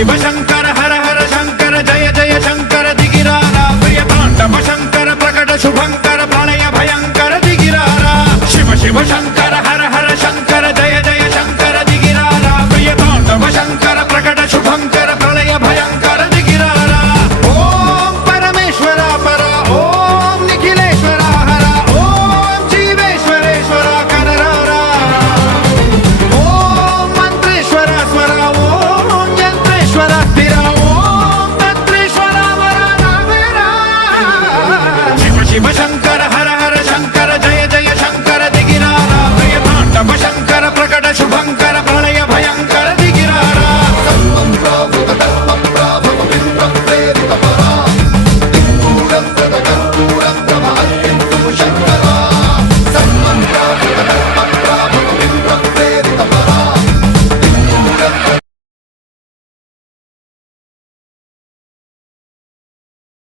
शिव शंकर हर हर शंकर जय जय शंकर दिगिरारा प्रिय तांडव शंकर प्रकट शुभंकर प्रलय भयंकर दिगिरारा शिव शिव शंकर